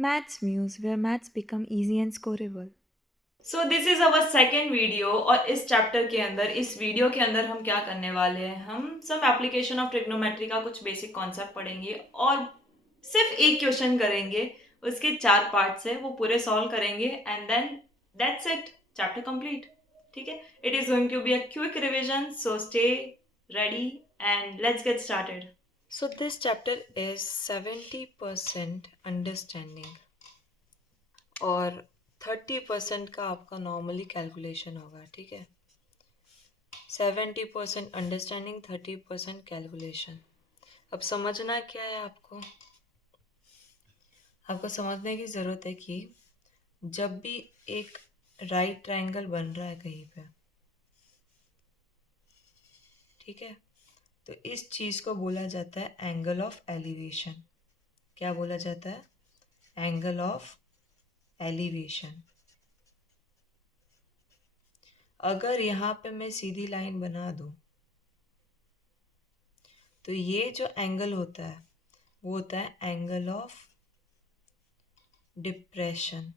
Maths Muse, where maths become easy and scoreable. So this is our second video और इस chapter के अंदर इस वीडियो के अंदर हम क्या करने वाले हैं, हम सम एप्लीकेशन ऑफ ट्रिग्नोमेट्री का कुछ बेसिक कॉन्सेप्ट पढ़ेंगे और सिर्फ एक क्वेश्चन करेंगे। उसके चार पार्ट्स है, वो पूरे सॉल्व करेंगे and then that's it, chapter complete. ठीक है, it is going to be a quick revision, so stay ready and let's get started. So this chapter is 70% understanding और 30% का आपका नॉर्मली कैलकुलेशन होगा। ठीक है, 70% अंडरस्टैंडिंग, 30% कैलकुलेशन। अब समझना क्या है आपको, समझने की ज़रूरत है कि जब भी एक राइट ट्रायंगल बन रहा है कहीं पे, ठीक है, तो इस चीज़ को बोला जाता है एंगल ऑफ एलिवेशन। क्या बोला जाता है? Angle of elevation. अगर यहाँ पे मैं सीधी लाइन बना दूँ तो ये जो एंगल होता है वो होता है एंगल ऑफ डिप्रेशन।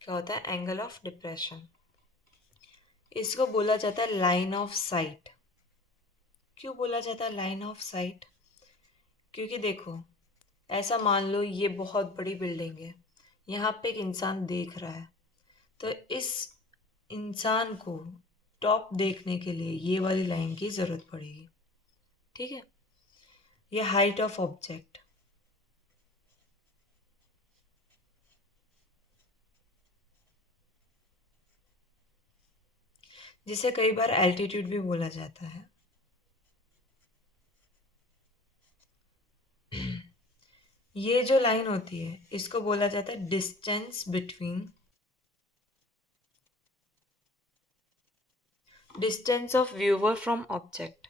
क्या होता है? Angle of depression. इसको बोला जाता है लाइन ऑफ साइट। क्यों बोला जाता है लाइन ऑफ साइट? क्योंकि देखो, ऐसा मान लो ये बहुत बड़ी बिल्डिंग है, यहाँ पे एक इंसान देख रहा है, तो इस इंसान को टॉप देखने के लिए ये वाली लाइन की ज़रूरत पड़ेगी। ठीक है, ये हाइट ऑफ ऑब्जेक्ट। जिसे कई बार एल्टीट्यूड भी बोला जाता है। ये जो लाइन होती है इसको बोला जाता है distance between, distance of viewer from object.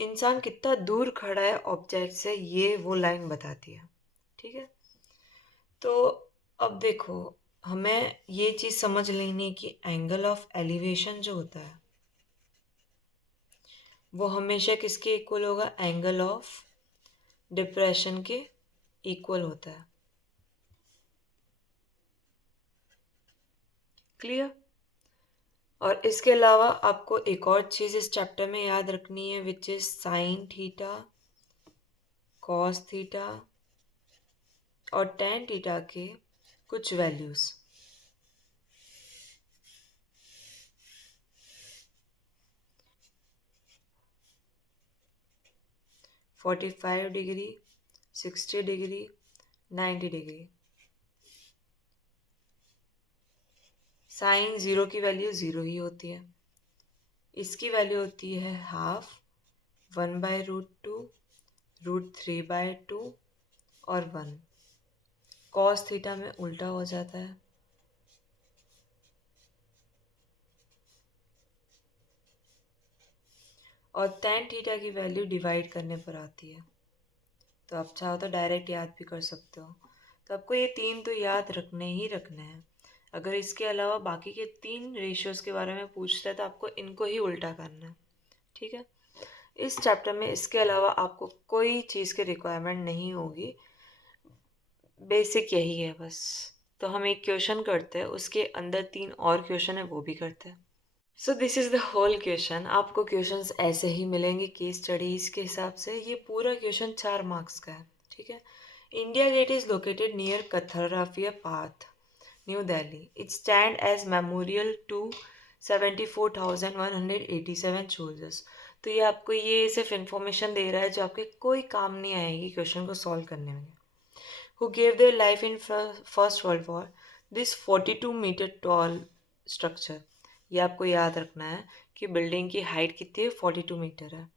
इंसान कितना दूर खड़ा है ऑब्जेक्ट से, ये वो लाइन बताती है। ठीक है, तो अब देखो, हमें ये चीज़ समझ लेनी है कि एंगल ऑफ एलिवेशन जो होता है वो हमेशा किसके इक्वल होगा? एंगल ऑफ डिप्रेशन के इक्वल होता है। क्लियर? और इसके अलावा आपको एक और चीज़ इस चैप्टर में याद रखनी है, which is sine theta, cos theta और टेन थीटा के कुछ values. Forty five degree, 60 degree, 90 degree. Sine zero की वैल्यू ज़ीरो ही होती है, इसकी वैल्यू होती है हाफ, 1/√2, √3/2 और 1। कॉस थीटा में उल्टा हो जाता है, और टेन थीटा की वैल्यू डिवाइड करने पर आती है। तो आप चाहो तो डायरेक्ट याद भी कर सकते हो। तो आपको ये तीन तो याद रखने ही रखने हैं। अगर इसके अलावा बाकी के तीन रेशियोज़ के बारे में पूछता है तो आपको इनको ही उल्टा करना है। ठीक है, इस चैप्टर में इसके अलावा आपको कोई चीज़ की रिक्वायरमेंट नहीं होगी, बेसिक यही है बस। तो हम एक क्वेश्चन करते हैं, उसके अंदर तीन और क्वेश्चन है, वो भी करते हैं। So this is the whole question. आपको क्वेश्चंस ऐसे ही मिलेंगे केस स्टडीज़ के हिसाब से। ये पूरा क्वेश्चन 4 मार्क्स का है। ठीक है, India Gate is located near Kartavya Path, New Delhi. It stand as memorial to 74,187 soldiers. तो ये आपको ये सिर्फ इंफॉर्मेशन दे रहा है जो आपके कोई काम नहीं आएगी क्वेश्चन को सॉल्व करने में। Who gave their life in First World War. This 42 metre tall structure, ये आपको याद रखना है कि बिल्डिंग की हाइट कितनी है? 42 मीटर है।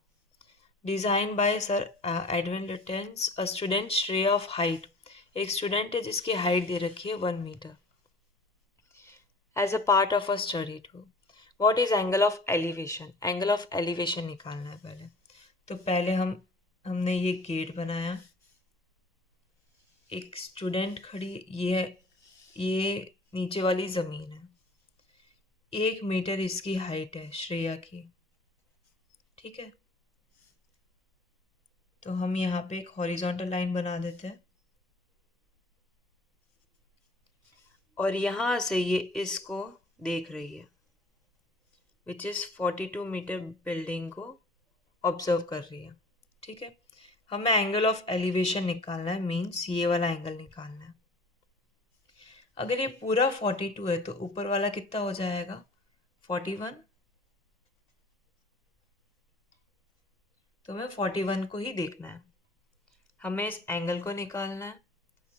Design by sir Edwin Lutyens, a student Shreya of height. एक स्टूडेंट है जिसकी हाइट दे रखी है 1 metre, as a part of a study tour. What is angle of elevation? Angle of elevation निकालना है पहले। तो पहले हमने ये गेट बनाया, एक स्टूडेंट खड़ी, ये नीचे वाली ज़मीन है, 1 मीटर इसकी हाइट है श्रेया की। ठीक है, तो हम यहाँ पे एक हॉरिजॉन्टल लाइन बना देते हैं। और यहाँ से ये इसको देख रही है, विच इज़ 42 मीटर बिल्डिंग को ऑब्जर्व कर रही है। ठीक है, हमें एंगल ऑफ एलिवेशन निकालना है, मीन्स ये वाला एंगल निकालना है। अगर ये पूरा 42 है तो ऊपर वाला कितना हो जाएगा, 41। तो हमें 41 को ही देखना है, हमें इस एंगल को निकालना है,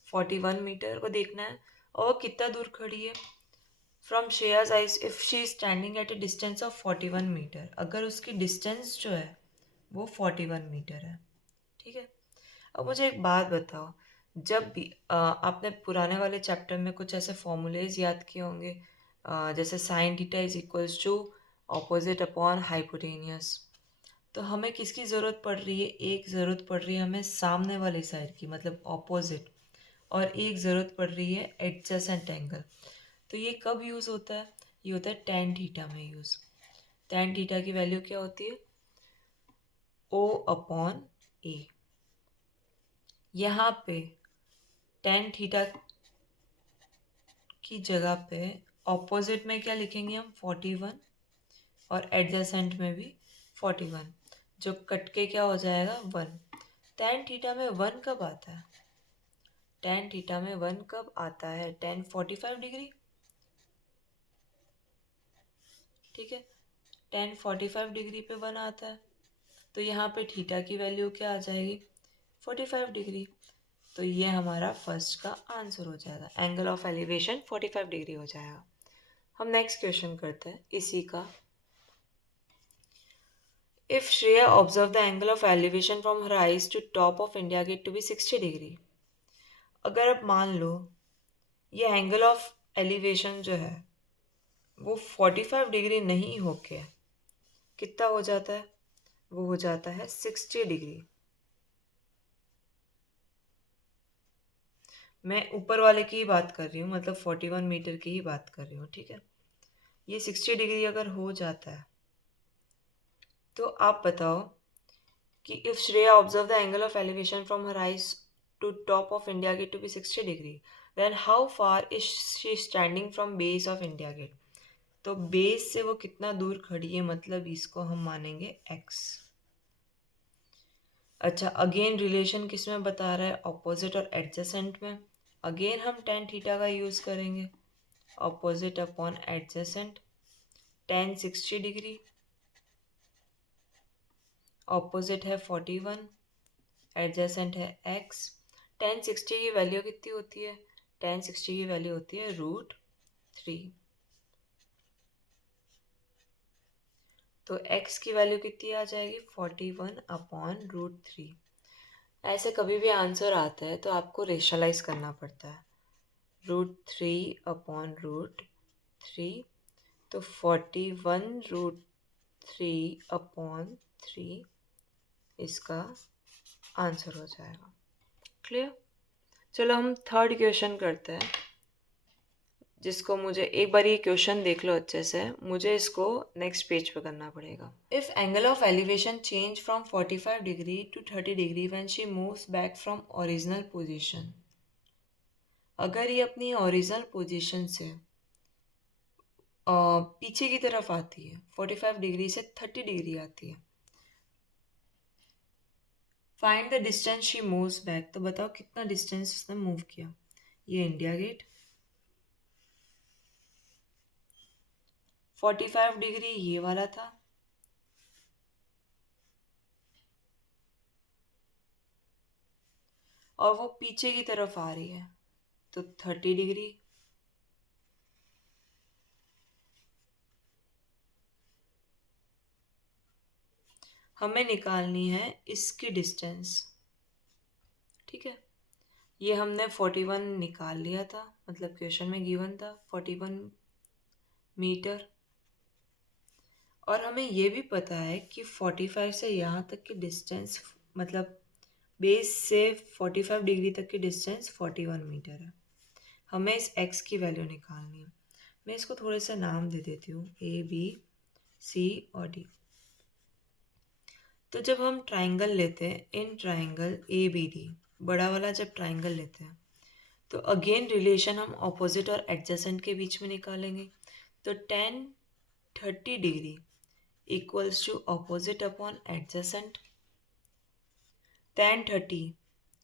41 मीटर को देखना है। और कितना दूर खड़ी है from Shreya's eyes, if she is standing at a distance of 41 metre, अगर उसकी डिस्टेंस जो है वो 41 मीटर है। ठीक है, अब मुझे एक बात बताओ, जब भी आपने पुराने वाले चैप्टर में कुछ ऐसे फॉर्मूलेज याद किए होंगे, जैसे sine theta is equals to opposite upon hypotenuse, तो हमें किसकी ज़रूरत पड़ रही है, एक ज़रूरत पड़ रही है हमें सामने वाली साइड की, मतलब ऑपोजिट, और एक ज़रूरत पड़ रही है एडजेसेंट एंगल। तो ये कब यूज़ होता है, ये होता है टेन थीटा में यूज़। टेन थीटा की वैल्यू क्या होती है, ओ अपॉन ए। यहाँ पे टेन थीटा की जगह पे ऑपोजिट में क्या लिखेंगे हम, 41, और एडजेसेंट में भी 41, जो कट के क्या हो जाएगा, 1। टेन थीटा में 1 कब आता है, टेन थीटा में 1 कब आता है, 1045 डिग्री। ठीक है, 1045 डिग्री पे 1 आता है, तो यहाँ पे थीटा की वैल्यू क्या आ जाएगी, 45 डिग्री। तो ये हमारा फर्स्ट का आंसर हो जाएगा, एंगल ऑफ एलिवेशन 45 डिग्री हो जाएगा। हम नेक्स्ट क्वेश्चन करते हैं इसी का। If Shreya observe the angle of elevation from her eyes to top of India Gate to be 60 degree, अगर आप मान लो ये एंगल ऑफ एलिवेशन जो है वो 45 डिग्री नहीं होके कितना हो जाता है, वो हो जाता है 60 डिग्री। मैं ऊपर वाले की ही बात कर रही हूँ, मतलब 41 मीटर की ही बात कर रही हूँ। ठीक है, ये 60 डिग्री अगर हो जाता है तो आप बताओ कि if Shreya observe the angle of elevation from her eyes to top of India Gate to be 60 degree, then how far is she standing from base of India Gate. तो बेस से वो कितना दूर खड़ी है, मतलब इसको हम मानेंगे x। अच्छा, अगेन रिलेशन किस में बता रहा है, ऑपोजिट और एडजेसेंट में। अगेन हम टेन थीटा का यूज़ करेंगे, opposite upon adjacent, ten 60 degree, opposite है 41, एडजेसेंट है x। टेन 60 की वैल्यू कितनी होती है, टेन 60 की वैल्यू होती है √3। तो x की वैल्यू कितनी आ जाएगी, 41 अपॉन √3। ऐसे कभी भी आंसर आता है तो आपको रेशनलाइज करना पड़ता है, √3 अपॉन √3, तो 41√3 अपॉन 3 इसका आंसर हो जाएगा। क्लियर। चलो हम थर्ड क्वेश्चन करते हैं, जिसको मुझे एक बार ये क्वेश्चन देख लो अच्छे से, मुझे इसको नेक्स्ट पेज पे करना पड़ेगा। If angle of elevation change from 45 degree to 30 degree when she moves back from original position, अगर ये अपनी ओरिजिनल पोजीशन से पीछे की तरफ आती है, 45 डिग्री से 30 डिग्री आती है, find the distance she moves back. तो बताओ कितना डिस्टेंस उसने मूव किया। ये इंडिया गेट, 45 डिग्री ये वाला था, और वो पीछे की तरफ आ रही है, तो 30 डिग्री। हमें निकालनी है इसकी डिस्टेंस। ठीक है, ये हमने 41 निकाल लिया था, मतलब क्वेश्चन में गिवन था 41 मीटर। और हमें ये भी पता है कि 45 से यहाँ तक की डिस्टेंस, मतलब बेस से 45 डिग्री तक की डिस्टेंस 41 मीटर है। हमें इस x की वैल्यू निकालनी है। मैं इसको थोड़े से नाम दे देती हूँ, A, B, C और D। तो जब हम ट्राइंगल लेते हैं, इन ट्राइंगल ABD, बड़ा वाला जब ट्राइंगल लेते हैं, तो अगेन रिलेशन हम ऑपोजिट और एडजेसेंट के बीच में निकालेंगे। तो tan 30 degree equals to opposite upon adjacent. tan 30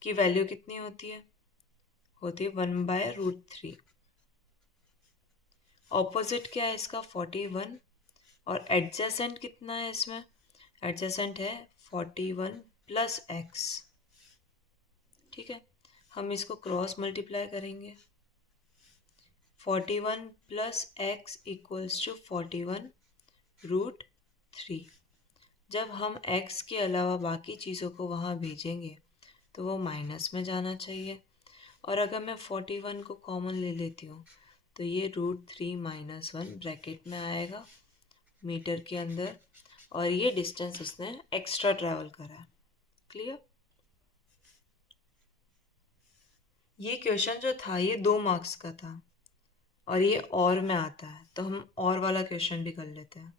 की वैल्यू कितनी होती है? होती है 1/√3। ऑपोजिट क्या है इसका? 41। और एडजेसेंट कितना है इसमें? एडजेसेंट है 41 प्लस x। ठीक है, हम इसको क्रॉस मल्टीप्लाई करेंगे। 41 प्लस x इक्वल्स टू 41√3। जब हम x के अलावा बाकी चीज़ों को वहाँ भेजेंगे तो वो माइनस में जाना चाहिए। और अगर मैं 41 को कॉमन ले लेती हूँ तो ये √3 - 1 ब्रैकेट में आएगा मीटर के अंदर, और ये डिस्टेंस उसने एक्स्ट्रा ट्रैवल करा है। क्लियर? ये क्वेश्चन जो था ये 2 मार्क्स का था और ये और में आता है, तो हम और वाला क्वेश्चन भी कर लेते हैं।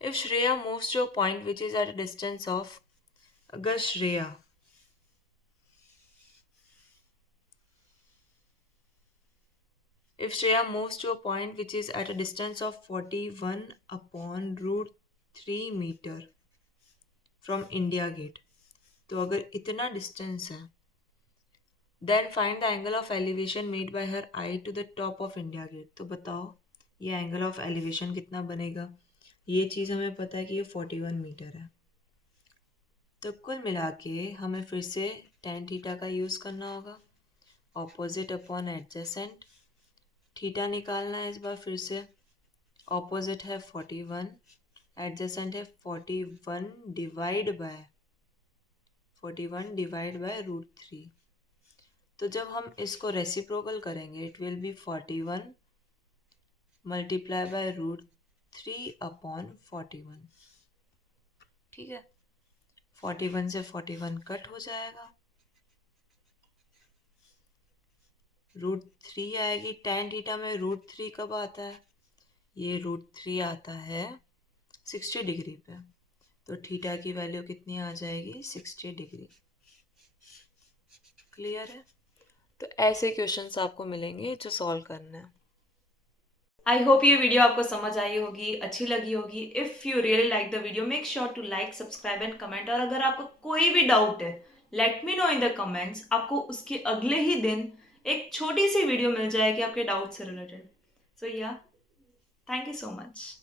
If Shreya moves to a point which is at a distance of, अगर Shreya moves to a point which is at a distance of 41/√3 metre from India Gate, तो अगर इतना डिस्टेंस है, then find the angle of elevation made by her eye to the top of India Gate. तो बताओ ये angle of elevation कितना बनेगा? ये चीज़ हमें पता है कि ये 41 मीटर है। तो कुल मिला के हमें फिर से tan थीटा का यूज़ करना होगा, ऑपोजिट अपॉन एडजेसेंट। थीटा निकालना है इस बार फिर से। ऑपोजिट है 41, एडजेसेंट है 41 डिवाइड बाय √3। तो जब हम इसको रेसिप्रोकल करेंगे it will be 41 multiply by √3/41। ठीक है, 41 से 41 कट हो जाएगा, √3 आएगी। tan थीटा में √3 कब आता है? ये √3 आता है 60 डिग्री पे, तो थीटा की वैल्यू कितनी आ जाएगी? 60 डिग्री। क्लियर है? तो ऐसे क्वेश्चंस आपको मिलेंगे जो सॉल्व करना है। आई होप ये वीडियो आपको समझ आई होगी, अच्छी लगी होगी। If you really like the video make sure to like, subscribe and comment. और अगर आपको कोई भी डाउट है let me know in the comments. आपको उसके अगले ही दिन एक छोटी सी वीडियो मिल जाएगी आपके डाउट से रिलेटेड। सो या, थैंक यू सो मच।